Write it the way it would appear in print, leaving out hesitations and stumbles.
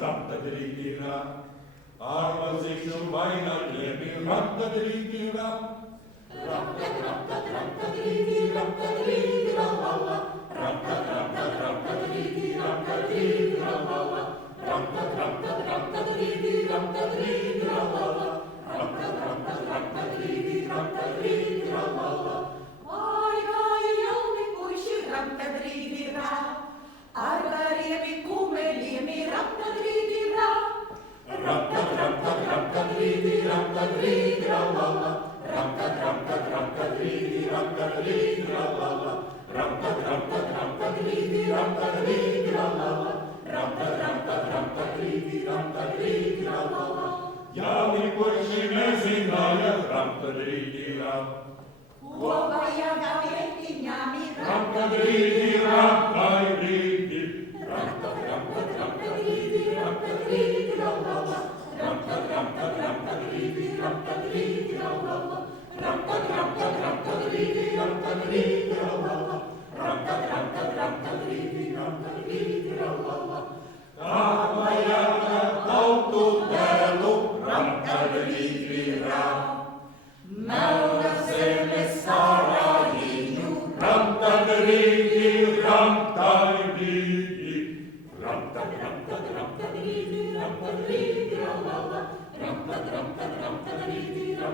Ramtadridira. Armas ich schon Weihnacht, Lemmi, Ramtadridira. Ramtadridira, Ramtadridira, Lala. Ramtadridira, Ramtadridira, Lala. Ramtadridira, Ramtadridira, Lala. Ramtadridira, Ramtadridira, Lala. Ai, ai, jelmi puiši, ramtadridira. Arvariem kumeļiem ir ramtadridira. Ramtadridira, Ramtadridira, Lala. Ramtadridira, Ramtadridira, Lala. Ramtadridira, Ramtadridira, Lala. Ramtadridira, Ramtadridira, Lala. Jauni puiši nezināja Ramtadridira. Ko vajag avietiņām ir Ramtadridira, Ramtadridira. Ramtadridira, Ramtadridira, Lala. Ramtadridira, Ramtadridira, Lala. Ramtadridira, Ramtadridira, Lala. Ramtadridira, Ramtadridira, Lala. Kā vajag tautu dēlu Ramtadridira. Melna zemes sārājiņu Ramtadridira, Ramtadridira. Ramtadridira, Ramtadridira, Lala. Ramtadridira, Ramtadridira,